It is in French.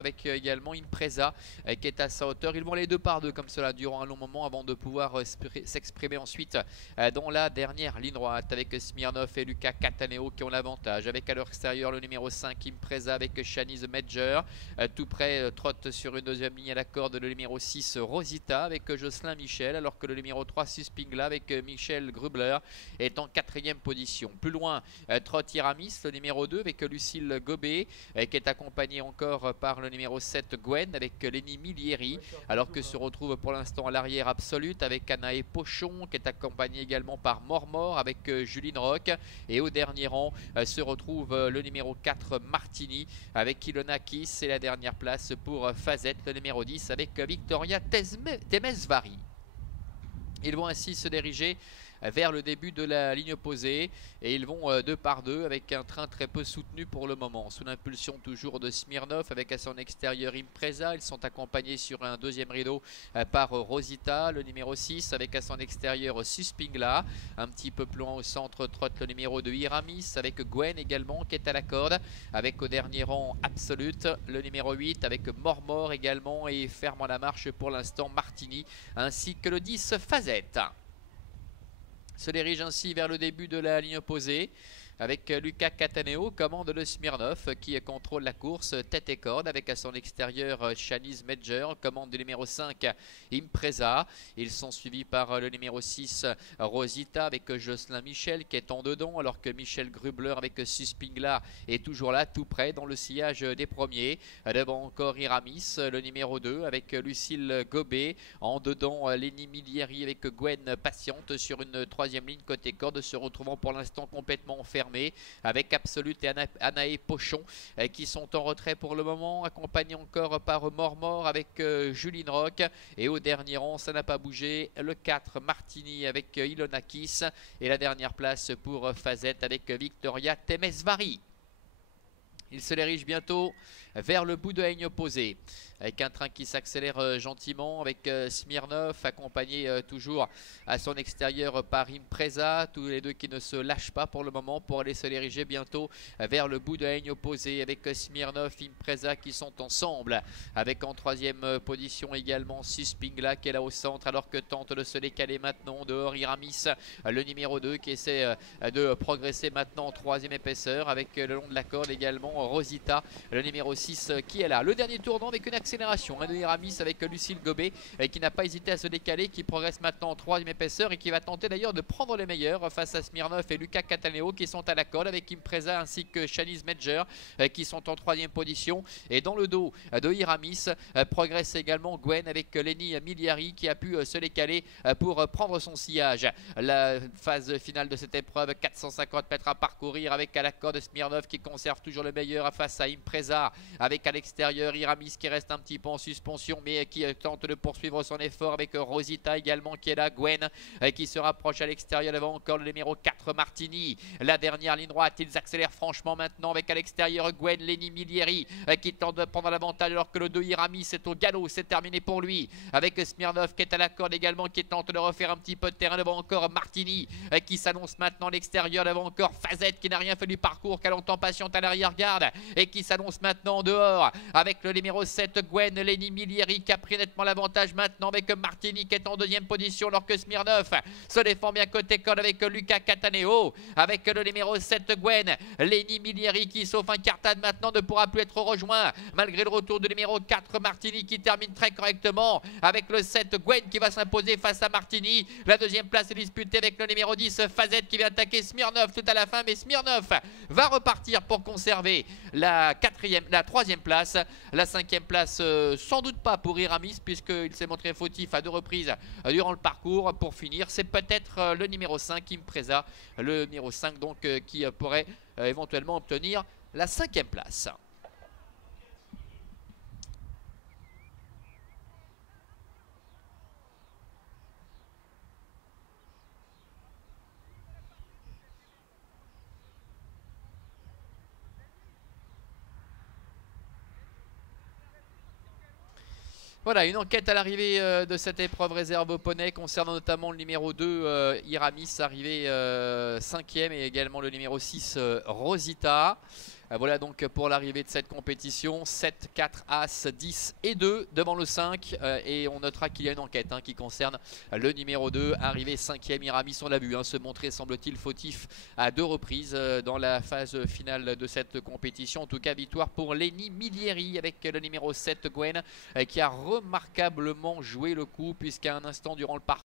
avec également Impreza qui est à sa hauteur. Ils vont les deux par deux comme cela durant un long moment avant de pouvoir s'exprimer ensuite dans la dernière ligne droite avec Smirnov et Luca Cataneo qui ont l'avantage. Avec à leur extérieur le numéro 5 Impreza avec Shani the Major. Tout près trotte sur une deuxième ligne à la corde le numéro 6 Rosita avec Jocelyn Michel, alors que le numéro 3 Suspingla avec Michel Grubler est en quatrième position. Plus loin trotte Iramis, le numéro 2 avec Lucille Gobet qui est accompagné encore par le numéro 7 Gwen avec Lenny Milieri, alors que se retrouve pour l'instant à l'arrière absolute avec Anaé Pochon qui est accompagné également par Mormor avec Juline Rock, et au dernier rang se retrouve le numéro 4 Martini avec Ilonakis, et la dernière place pour Fazette, le numéro 10 avec Victoria Temesvari. Ils vont ainsi se diriger vers le début de la ligne opposée et ils vont deux par deux avec un train très peu soutenu pour le moment, sous l'impulsion toujours de Smirnov avec à son extérieur Impreza. Ils sont accompagnés sur un deuxième rideau par Rosita, le numéro 6 avec à son extérieur Suspingla. Un petit peu plus loin au centre trotte le numéro 2 Iramis avec Gwen également qui est à la corde, avec au dernier rang Absolute le numéro 8 avec Mormor également, et fermant la marche pour l'instant Martini ainsi que le 10 Fazette. Se dirige ainsi vers le début de la ligne opposée avec Luca Cataneo, commande le Smirnov qui contrôle la course tête et corde, avec à son extérieur Shanice Major, commande du numéro 5 Impreza. Ils sont suivis par le numéro 6 Rosita avec Jocelyn Michel qui est en dedans, alors que Michel Grubler avec Suspingla est toujours là tout près dans le sillage des premiers. Devant encore Iramis, le numéro 2 avec Lucille Gobet, en dedans Lenny Milieri avec Gwen patiente sur une troisième ligne côté corde, se retrouvant pour l'instant complètement fermé avec Absolute et Anaé Pochon qui sont en retrait pour le moment, accompagnés encore par Mormor avec Juline Rock, et au dernier rang ça n'a pas bougé, le 4 Martini avec Ilonakis, et la dernière place pour Fazette avec Victoria Temesvari. Il se dirige bientôt vers le bout de la ligne opposée avec un train qui s'accélère gentiment avec Smirnov accompagné toujours à son extérieur par Impreza, tous les deux qui ne se lâchent pas pour le moment pour aller se diriger bientôt vers le bout de la ligne opposée avec Smirnov, Impreza qui sont ensemble, avec en troisième position également Suspingla qui est là au centre, alors que tente de se décaler maintenant dehors Iramis, le numéro 2 qui essaie de progresser maintenant en troisième épaisseur, avec le long de la corde également Rosita, le numéro 6 qui est là. Le dernier tournant avec une accélération de Iramis avec Lucille Gobet qui n'a pas hésité à se décaler, qui progresse maintenant en troisième épaisseur et qui va tenter d'ailleurs de prendre les meilleurs face à Smirnov et Luca Cataneo qui sont à la corde, avec Impreza ainsi que Shanice Major qui sont en troisième position. Et dans le dos de Iramis progresse également Gwen avec Lenny Miliari qui a pu se décaler pour prendre son sillage. La phase finale de cette épreuve, 450 mètres à parcourir avec à la corde Smirnov qui conserve toujours le meilleur face à Impreza, avec à l'extérieur Iramis qui reste un petit peu en suspension mais qui tente de poursuivre son effort, avec Rosita également qui est là, Gwen qui se rapproche à l'extérieur, devant encore le numéro 4 Martini. La dernière ligne droite, ils accélèrent franchement maintenant avec à l'extérieur Gwen, Lenny Milieri qui tente de prendre l'avantage, alors que le 2 Iramis est au galop, c'est terminé pour lui, avec Smirnov qui est à la corde également qui tente de refaire un petit peu de terrain, devant encore Martini qui s'annonce maintenant à l'extérieur, devant encore Fazette qui n'a rien fait du parcours, qui a longtemps patiente à l'arrière-garde et qui s'annonce maintenant dehors, avec le numéro 7 Gwen, Lenny Milieri qui a pris nettement l'avantage maintenant, avec Martini qui est en deuxième position, alors que Smirnov se défend bien côté corde avec Luca Cataneo, avec le numéro 7 Gwen, Lenny Milieri qui, sauf un cartade maintenant, ne pourra plus être rejoint malgré le retour du numéro 4 Martini qui termine très correctement, avec le 7 Gwen qui va s'imposer face à Martini. La deuxième place est disputée avec le numéro 10 Fazette qui vient attaquer Smirnov tout à la fin, mais Smirnov va repartir pour conserver la troisième place. La cinquième place sans doute pas pour Iramis, puisqu'il s'est montré fautif à deux reprises durant le parcours. Pour finir, c'est peut-être le numéro 5 Impreza, le numéro 5 donc qui pourrait éventuellement obtenir la cinquième place. Voilà, une enquête à l'arrivée de cette épreuve réserve au poney concernant notamment le numéro 2 Iramis, arrivé 5e, et également le numéro 6 Rosita. Voilà donc pour l'arrivée de cette compétition. 7, 4, As, 10 et 2 devant le 5. Et on notera qu'il y a une enquête qui concerne le numéro 2. Arrivé 5e, Iramis, on l'a vu, se montrer semble-t-il fautif à 2 reprises dans la phase finale de cette compétition. En tout cas, victoire pour Lenny Milieri avec le numéro 7, Gwen, qui a remarquablement joué le coup puisqu'à un instant durant le parcours,